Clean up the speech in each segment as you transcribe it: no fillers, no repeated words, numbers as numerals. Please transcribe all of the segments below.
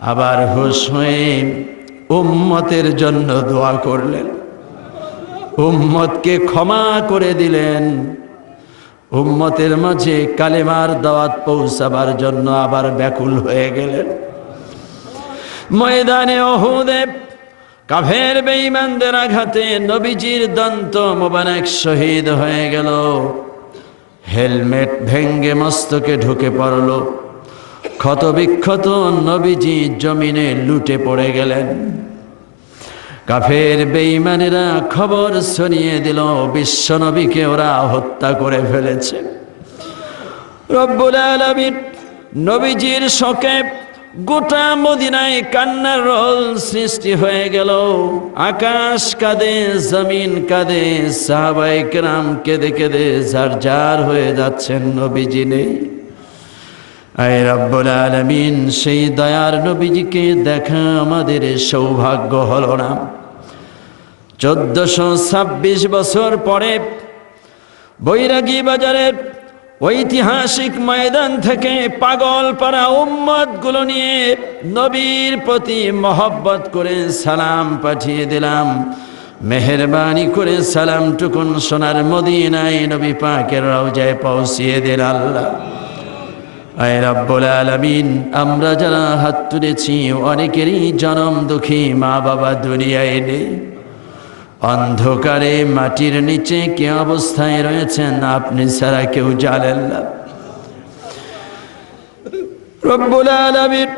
আবার হুঁশ হয়ে উম্মতের জন্য দোয়া করলেন, উম্মতকে ক্ষমা করে দিলেন, উম্মতের মাঝে কালেমার দাওয়াত পৌঁছাবার জন্য আবার ব্যাকুল হয়ে গেলেন। ময়দানে উহুদে কাফের বেঈমানদের আঘাতে নবীজির দন্ত মোবারক শহীদ হয়ে গেল। হেলমেট ভেঙ্গে মস্তকে ঢুকে পড়ল। ক্ষত বিক্ষত নবীজি জমিনে লুটে পড়ে গেলেন। কাফের বেঈমানেরা খবর ছড়িয়ে দিল বিশ্ব নবীকে ওরা হত্যা করে ফেলেছে। রব্বুল আলামিন নবীজির শোকে গোটা মদিনায় কান্নার রোল সৃষ্টি হয়ে গেল। আকাশ কাঁদে, জমিন কাঁদে, সাহাবায়ে কেরাম কেঁদে কেঁদে ঝারঝার হয়ে যাচ্ছেন, নবীজি নেই। আয় রব্বুল আলামিন, সেই দয়ার নবীজিকে দেখা আমাদের সৌভাগ্য হলো না। 1426 বছর পরে বৈরাগী বাজারের ঐতিহাসিক ময়দান থেকে পাগলপাড়া উম্মত গুলো নিয়ে নবীর প্রতি মহব্বত করে সালাম পাঠিয়ে দিলাম। মেহেরবানি করে সালামটুকুন সোনার মদিনায় নবী পাকের রওজায় পৌঁছিয়ে দিন আল্লাহ। আয় রব্বুল আলামিন, আমরা যারা হাত তুলেছি অনেকেরই জনম দুঃখী মা বাবা দুনিয়ায় নেই। অন্ধকারে মাটির নিচে কি অবস্থায় রয়েছেন আপনি ছাড়া কেউ জানেন না। রব্বুল আলামিন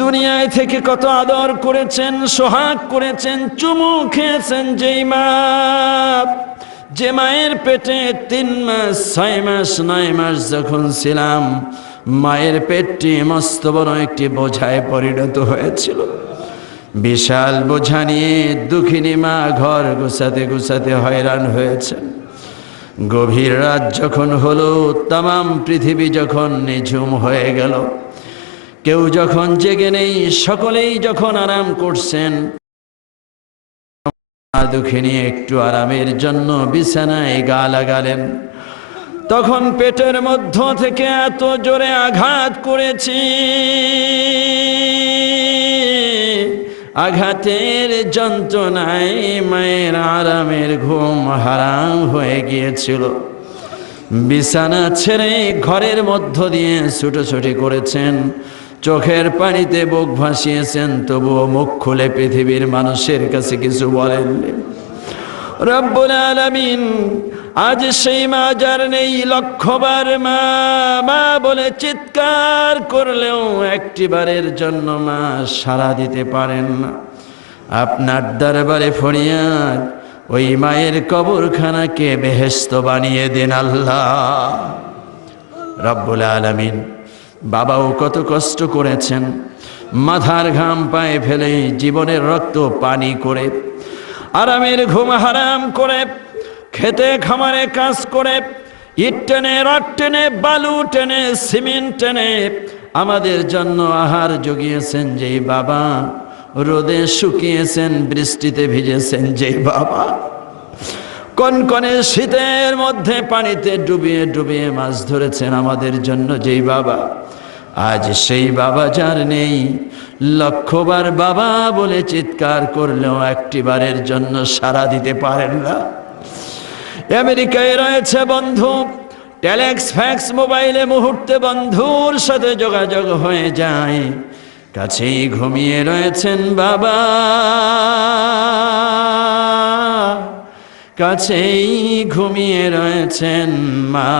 দুনিয়ায় থেকে কত আদর করেছেন, সোহাগ করেছেন, চুমু খেয়েছেন। যেই মা, যে মায়ের পেটে 3 মাস 6 মাস 9 মাস যখন ছিলাম, মায়ের পেটটি মস্ত বড় একটি বোঝায় পরিণত হয়েছিল। বিশাল বোঝা নিয়ে দুঃখিনী মা ঘর গুছাতে গুছাতে হয়রান হয়েছেন। গভীর রাত যখন হলো, তামাম পৃথিবী যখন নিঝুম হয়ে গেল, কেউ যখন জেগে নেই, সকলেই যখন আরাম করছেন, দুঃখিনী একটু আরামের জন্য বিছানায় গা লাগালেন। তখন পেটের মধ্য থেকে এত জোরে আঘাত করেছি, আঘাতের যন্ত্রণায় মায়ের আরামের ঘুম হারাম হয়ে গিয়েছিল। বিছানা ছেড়ে ঘরের মধ্য দিয়ে ছুটোছুটি করেছেন, চোখের পানিতে বুক ভাসিয়েছেন, তবুও মুখ খুলে পৃথিবীর মানুষের কাছে কিছু বলেননি। রব্বুল আলামিন আজ সেই মা যার নেই, লক্ষবার মা মা বলে চিৎকার করলেও একটিবারের জন্য মা সাড়া দিতে পারেন না। আপনার দরবারে ফরিয়াদ, ওই মায়ের কবরখানাকে বেহেশত বানিয়ে দিন আল্লাহ। রব্বুল আলামিন বাবাও কত কষ্ট করেছেন, মাথার ঘাম পায়ে ফেলে, জীবনের রক্ত পানি করে, আরামের ঘুম হারাম করে, খেতে খামারে কাজ করে, ইট টেনে, রড টেনে, বালু টেনে, সিমেন্ট টেনে আমাদের জন্য আহার জুগিয়েছেন যেই বাবা, রোদে শুকিয়েছেন, বৃষ্টিতে ভিজেছেন যেই বাবা, কনকনে শীতের মধ্যে পানিতে ডুবিয়ে ডুবিয়ে মাছ ধরেছেন আমাদের জন্য যেই বাবা, আজ সেই বাবা যার নেই, লক্ষবার বাবা বলে চিৎকার করলেও একটিবারের জন্য সাড়া দিতে পারেন না। আমেরিকায় রয়েছে বন্ধু, টেলেক্স ফ্যাক্স মোবাইলে মুহূর্তে বন্ধুর সাথে যোগাযোগ হয়ে যায়। কাছেই ঘুমিয়ে রয়েছেন বাবা, কাছেই ঘুমিয়ে রয়েছেন মা,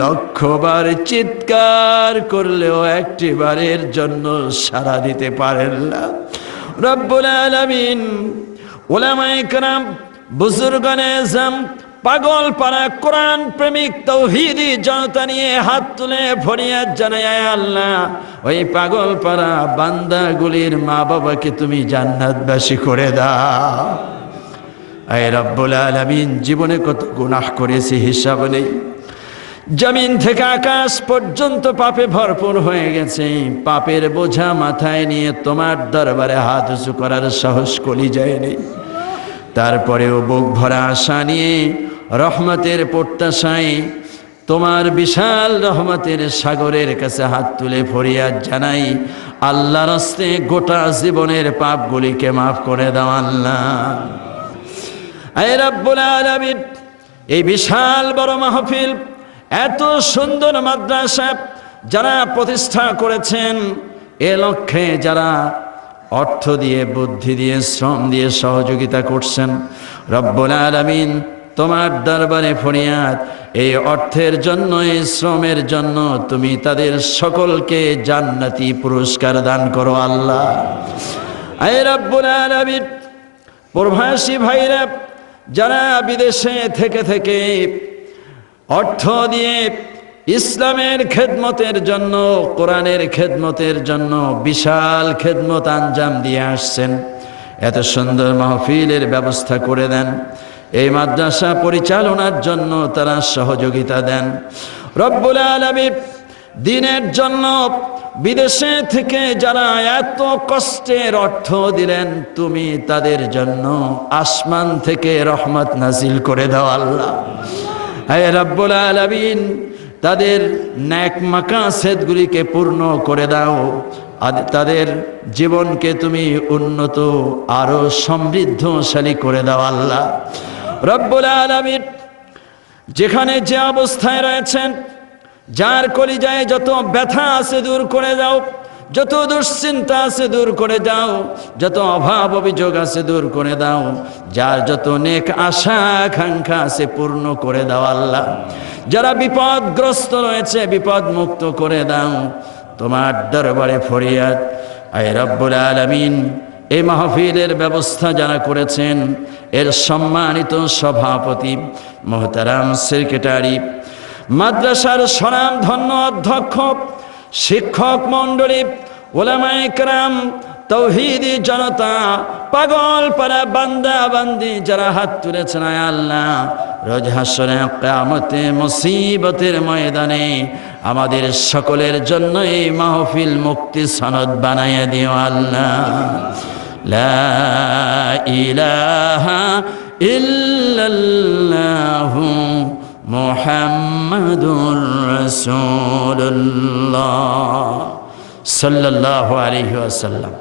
লক্ষবার চিৎকার করলেও একটিবারের জন্য সাড়া দিতে পারেন না। রব্বুল আলামিন উলামায়ে কেরাম, বুজুর্গানে আযম, পাগল পাড়া কোরআন প্রেমিক তৌহিদি জনতা নিয়ে হাত তুলে ফরিয়াদ জানায়, আল্লাহ ওই পাগল পাড়া বান্দাগুলির মা বাবাকে তুমি জান্নাতবাসী করে দাও। আয় রব্বুল আলামিন, জীবনে কত গুনাহ করেছি হিসাব নেই, জমিন থেকে আকাশ পর্যন্ত পাপে ভরপুর হয়ে গেছে। পাপের বোঝা মাথায় নিয়ে তোমার দরবারে হাত উঁচু করার সাহস কলিজায় নেই। তারপরেও বুক ভরা আশা নিয়ে, রহমতের প্রত্যাশায় তোমার বিশাল রহমতের সাগরের কাছে হাত তুলে ফরিয়াদ জানাই, আল্লাহর হস্তে গোটা জীবনের পাপগুলিকে মাফ করে দাও আল্লাহ। আয় রব্বুল আলামিন, এই বিশাল বড় মাহফিল, এত সুন্দর মাদ্রাসা যারা প্রতিষ্ঠা করেছেন, এ লক্ষ্যে যারা অর্থ দিয়ে, বুদ্ধি দিয়ে, শ্রম দিয়ে সহযোগিতা করছেন, রব্বুল আলামিন তোমার দরবারে ফরিয়াদ, এই অর্থের জন্য, এই শ্রমের জন্য তুমি তাদের সকলকে জান্নাতি পুরস্কার দান করো আল্লাহ। আয় রব্বুল আলামিন, প্রবাসী ভাইরা যারা বিদেশে থেকে অর্থ দিয়ে ইসলামের খেদমতের জন্য, কোরআনের খেদমতের জন্য বিশাল খেদমত আঞ্জাম দিয়ে আসছেন, এত সুন্দর মাহফিলের ব্যবস্থা করে দেন, এই মাদ্রাসা পরিচালনার জন্য তারা সহযোগিতা দেন। রব্বুল আলামিন, দ্বীনের জন্য বিদেশে থেকে যারা এত কষ্টের অর্থ দিলেন, তুমি তাদের জন্য আসমান থেকে রহমত নাজিল করে দাও আল্লাহ। হে রব্বুল আলামিন, তাদের নেক মাকাসেদগুলিকে পূর্ণ করে দাও, তাদের জীবনকে তুমি উন্নত আরো সমৃদ্ধশালী করে দাও আল্লাহ। রব্বুল আলামিন, যেখানে যে অবস্থায় রয়েছেন, যার কলিজায় যত ব্যথা আছে দূর করে দাও, যত দুশ্চিন্তা আছে দূর করে দাও, যত অভাব অভিযোগ আছে দূর করে দাও, যার যত নেক আশা আকাঙ্ক্ষা আছে পূর্ণ করে দাও আল্লাহ। যারা বিপদগ্রস্ত রয়েছে বিপদ মুক্ত করে দাও, তোমার দরবারে ফরিয়াদ। আয় রব্বুল আলামিন, এই মাহফিলের ব্যবস্থা যারা করেছেন, এর সম্মানিত সভাপতি, মোহতারাম সেক্রেটারি, মাদ্রাসার স্বনামধন্য অধ্যক্ষ, শিক্ষক মণ্ডলী, উলামায়ে কেরাম, তৌহিদি জনতা, পাগল পারা বান্দা বান্দি যারা হাত তুলেছেন, আয় আল্লাহ, রোজ হাসরে কিয়ামতে মুসিবতের ময়দানে আমাদের সকলের জন্য এই মাহফিল মুক্তি সনদ বানাইয়া দিও আল্লাহ। লা ইলাহা ইল্লাল্লাহু মুহাম্মাদুর রাসূলুল্লাহ সাল্লাল্লাহু আলাইহি ওয়াসাল্লাম।